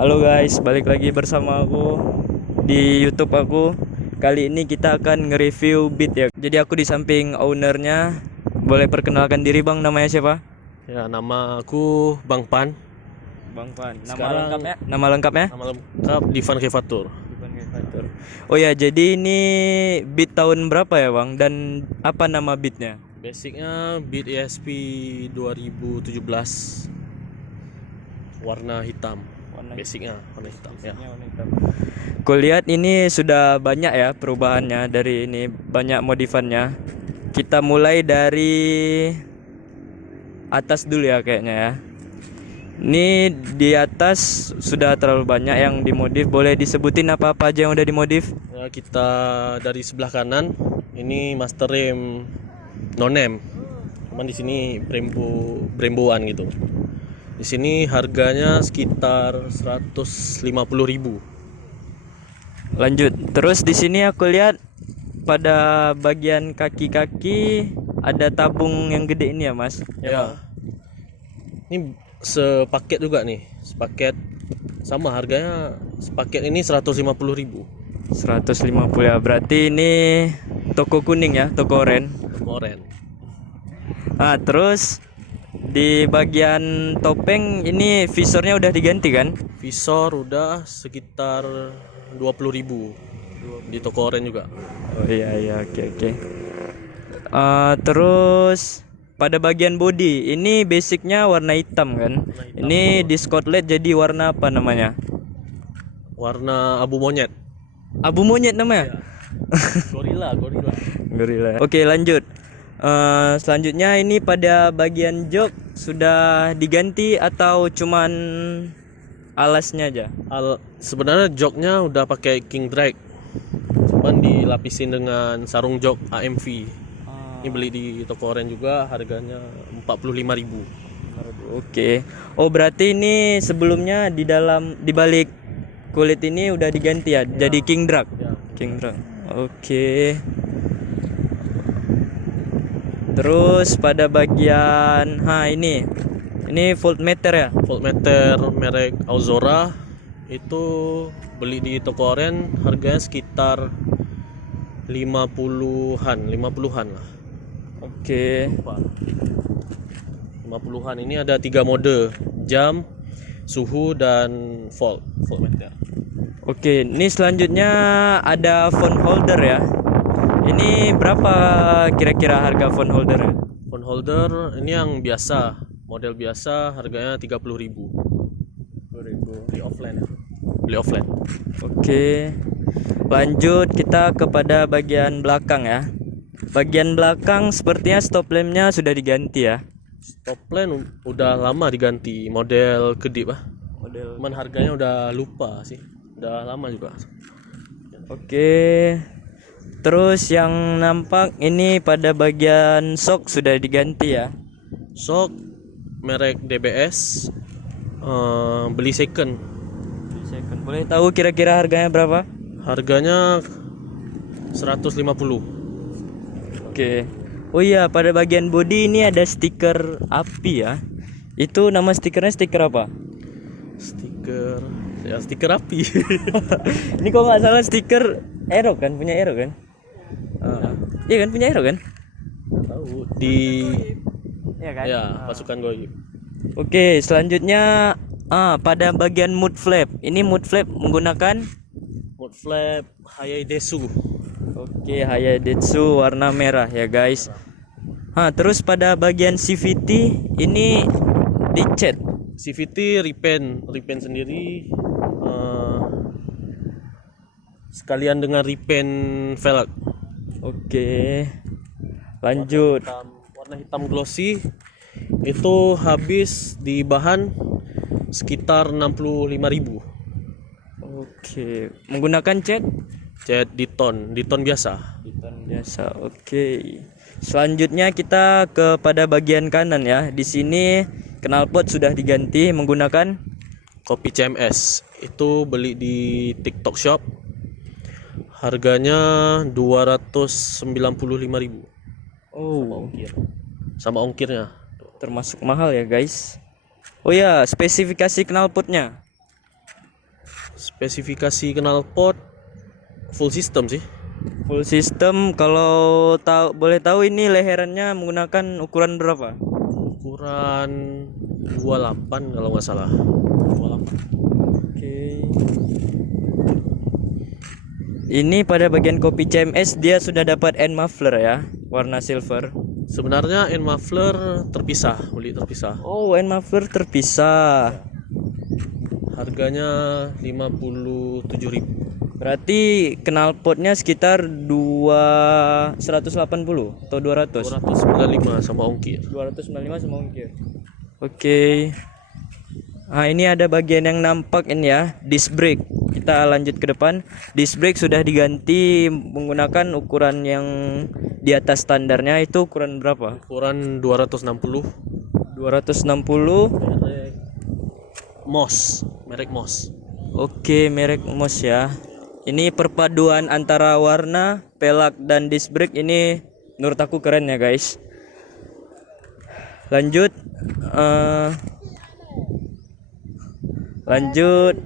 Halo guys, balik lagi bersama aku di YouTube aku. Kali ini kita akan nge-review Beat ya. Jadi aku di samping ownernya. Boleh perkenalkan diri Bang, namanya siapa? Ya, nama aku Bang Pan. Bang Pan. Nama Sekarang- lengkapnya? Nama lengkapnya? Nama lengkap Divan Kevatur. Oh ya, jadi ini Beat tahun berapa ya Bang? Dan apa nama Beatnya? Basicnya Beat ESP 2017 warna hitam. Basicnya warna hitam ya. Kulihat ini sudah banyak ya perubahannya dari ini, banyak modifannya. Kita mulai dari atas dulu ya kayaknya ya. Ini di atas sudah terlalu banyak yang dimodif. Boleh disebutin apa-apa aja yang udah dimodif? Ya, kita dari sebelah kanan ini master rem non-name. Cuman di sini Bremboan gitu. Di sini harganya sekitar 150.000. Lanjut. Terus di sini aku lihat pada bagian kaki-kaki ada tabung yang gede ini ya, Mas. Ya. Ini sepaket juga nih. Sepaket sama harganya, sepaket ini 150.000. 150 ya. Berarti ini toko kuning ya, toko oren. Oren. Nah, terus di bagian topeng ini visornya udah diganti kan? Visor udah sekitar 20.000 di toko oren juga. Oh iya oke. Terus pada bagian body ini basicnya warna hitam kan? Ini di Scotland jadi warna apa namanya? Warna abu monyet. Abu monyet namanya? Gorila. Gorilla. Oke, lanjut. Selanjutnya ini pada bagian jok sudah diganti atau cuman alasnya aja? Sebenarnya joknya udah pakai King Drag. Cuman dilapisin dengan sarung jok AMV. Ini beli di toko oren juga, harganya 45.000. Oke. Oh, berarti ini sebelumnya di balik kulit ini udah diganti ya, jadi King Drag. Ya. King Drag. Oke. Terus pada bagian ini voltmeter ya. Voltmeter merek Auzora itu beli di toko oren harganya sekitar 50-an lah. Oke. 50-an. Ini ada 3 mode: jam, suhu, dan voltmeter. Oke, ini selanjutnya ada phone holder ya. Ini berapa kira-kira harga phone holder ya? Phone holder ini yang biasa, model biasa, harganya 30.000. Beli offline. Oke. Lanjut kita kepada bagian belakang ya. Bagian belakang sepertinya stop lampnya sudah diganti ya. Stop lamp udah lama diganti, model kedip ah. Cuman harganya udah lupa sih. Udah lama juga. Oke. Terus yang nampak ini pada bagian shock sudah diganti ya. Shock merek DBS, beli second. Boleh tahu kira-kira harganya berapa? Harganya 150. Oke. Oh iya, pada bagian body ini ada stiker api ya. Itu nama stikernya stiker apa? Stiker api. Ini kok nggak salah stiker Aero kan, punya Aero kan? Iya kan, punya Aero kan? Tahu di Iya kan? ya pasukan goib. Oke, selanjutnya pada bagian mud flap. Ini mud flap menggunakan Mud flap Hayadesu. oke, Hayadesu warna merah ya guys. Terus pada bagian CVT ini dicat. CVT repaint sendiri, sekalian dengan repaint velg. Oke. Lanjut. Warna hitam glossy itu habis di bahan sekitar 65.000. Oke, menggunakan cat Diton biasa. biasa. Oke. Selanjutnya kita kepada bagian kanan ya. Di sini knalpot sudah diganti menggunakan Kopi CMS. Itu beli di TikTok Shop. Harganya 295.000. oh, Sama ongkirnya. termasuk mahal ya guys. Oh ya, spesifikasi knalpotnya. Spesifikasi knalpot full system sih. Full system. Kalau boleh tahu ini leherannya menggunakan ukuran berapa? Ukuran 28 kalau nggak salah. 28. Oke. Ini pada bagian kopi CMS dia sudah dapat end muffler ya, warna silver. Sebenarnya end muffler terpisah, beli terpisah. Oh, end muffler terpisah. Harganya 57.000. Berarti knalpotnya sekitar 180 atau 200? 295 sama ongkir. 295 sama ongkir. Oke. Nah, ini ada bagian yang nampak ini ya, disc brake. Kita lanjut ke depan. Disc brake sudah diganti menggunakan ukuran yang di atas standarnya. Itu ukuran berapa? Ukuran 260. 260. Merek Moss, merek Moss. Oke, merek Moss ya. Ini perpaduan antara warna, pelak dan disc brake ini menurut aku keren ya, guys. Lanjut. Lanjut.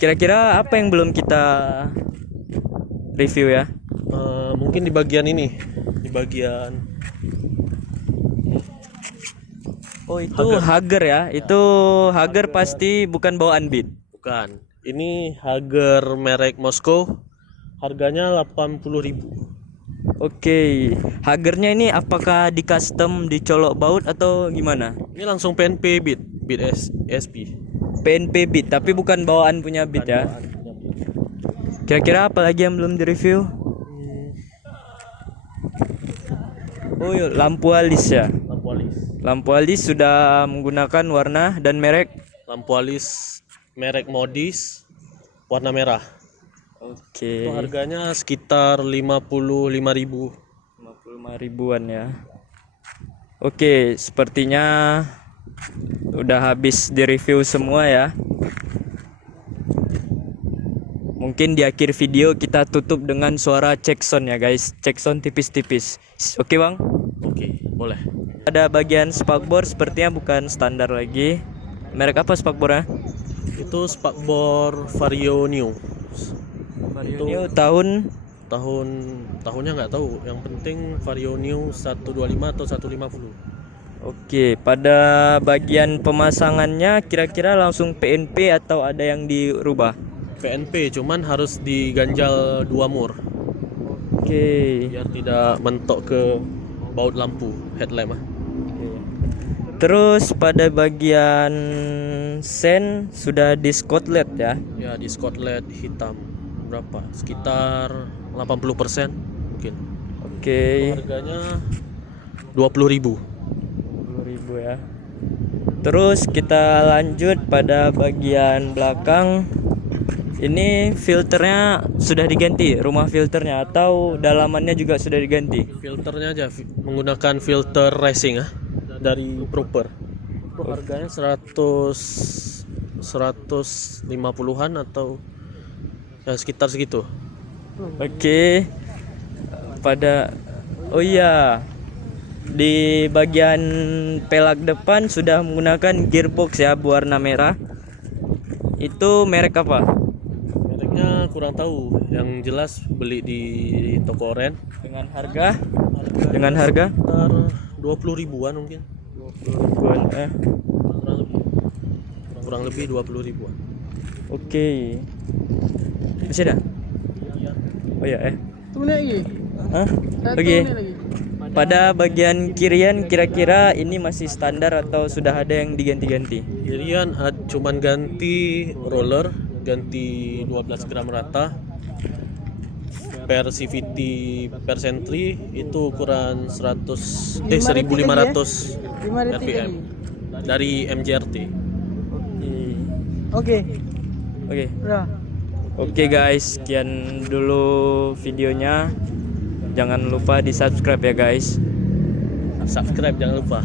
Kira-kira apa yang belum kita review ya? Mungkin di bagian ini, di bagian Oh, itu Hager ya. Itu Hager pasti bukan bawaan Beat. bukan. Ini Hager merek Moskow. Harganya 80.000. Oke. Hagernya ini apakah di custom dicolok baut atau gimana? Ini langsung PNP Beat, SP. PNP Beat tapi bukan bawaan punya Beat ya. Kira-kira apa lagi yang belum direview? Oh iya, lampu alis ya. Lampu alis. Lampu alis sudah menggunakan warna dan merek. Lampu alis merek Modis warna merah. Oke. Itu harganya sekitar 55.000. 55 ribuan ya. Oke, sepertinya udah habis direview semua ya. Mungkin di akhir video kita tutup dengan suara check sound ya guys. Check sound tipis-tipis. Oke bang? Oke, boleh. Ada bagian spakbor sepertinya bukan standar lagi. Merek apa spakbornya? Itu spakbor Vario New. Vario tahun Tahunnya nggak tahu. Yang penting Vario New 125 atau 150. Oke, pada bagian pemasangannya kira-kira langsung PNP atau ada yang dirubah? PNP cuman harus diganjal 2 mur Oke. biar tidak mentok ke baut lampu headlamp. Terus pada bagian sen sudah di Scotland ya. Ya di Scotland hitam berapa? Sekitar 80% mungkin. Oke. Harganya 20.000. 10.000 ya. Terus kita lanjut pada bagian belakang. Ini filternya sudah diganti, rumah filternya atau dalamannya juga sudah diganti? Filternya aja menggunakan filter racing dari Proper. Itu harganya 150-an atau ya sekitar segitu. Oke. Oh iya. Di bagian pelak depan sudah menggunakan gearbox ya berwarna merah. Itu merek apa? Mereknya kurang tahu. Yang jelas beli di toko oren Dengan harga sekitar 20 ribuan mungkin. 20 ribuan Kurang lebih 20 ribuan. Oke. Masih ada? Oh ya lagi. Hah? Oke. Pada bagian kirian kira-kira ini masih standar atau sudah ada yang diganti-ganti? Kirian cuman ganti roller, ganti 12 gram rata. Per CVT per sentry itu ukuran 1500 RPM dari MJRT. Oke. Udah. Oke guys, sekian dulu videonya. Jangan lupa di subscribe ya guys. Subscribe jangan lupa.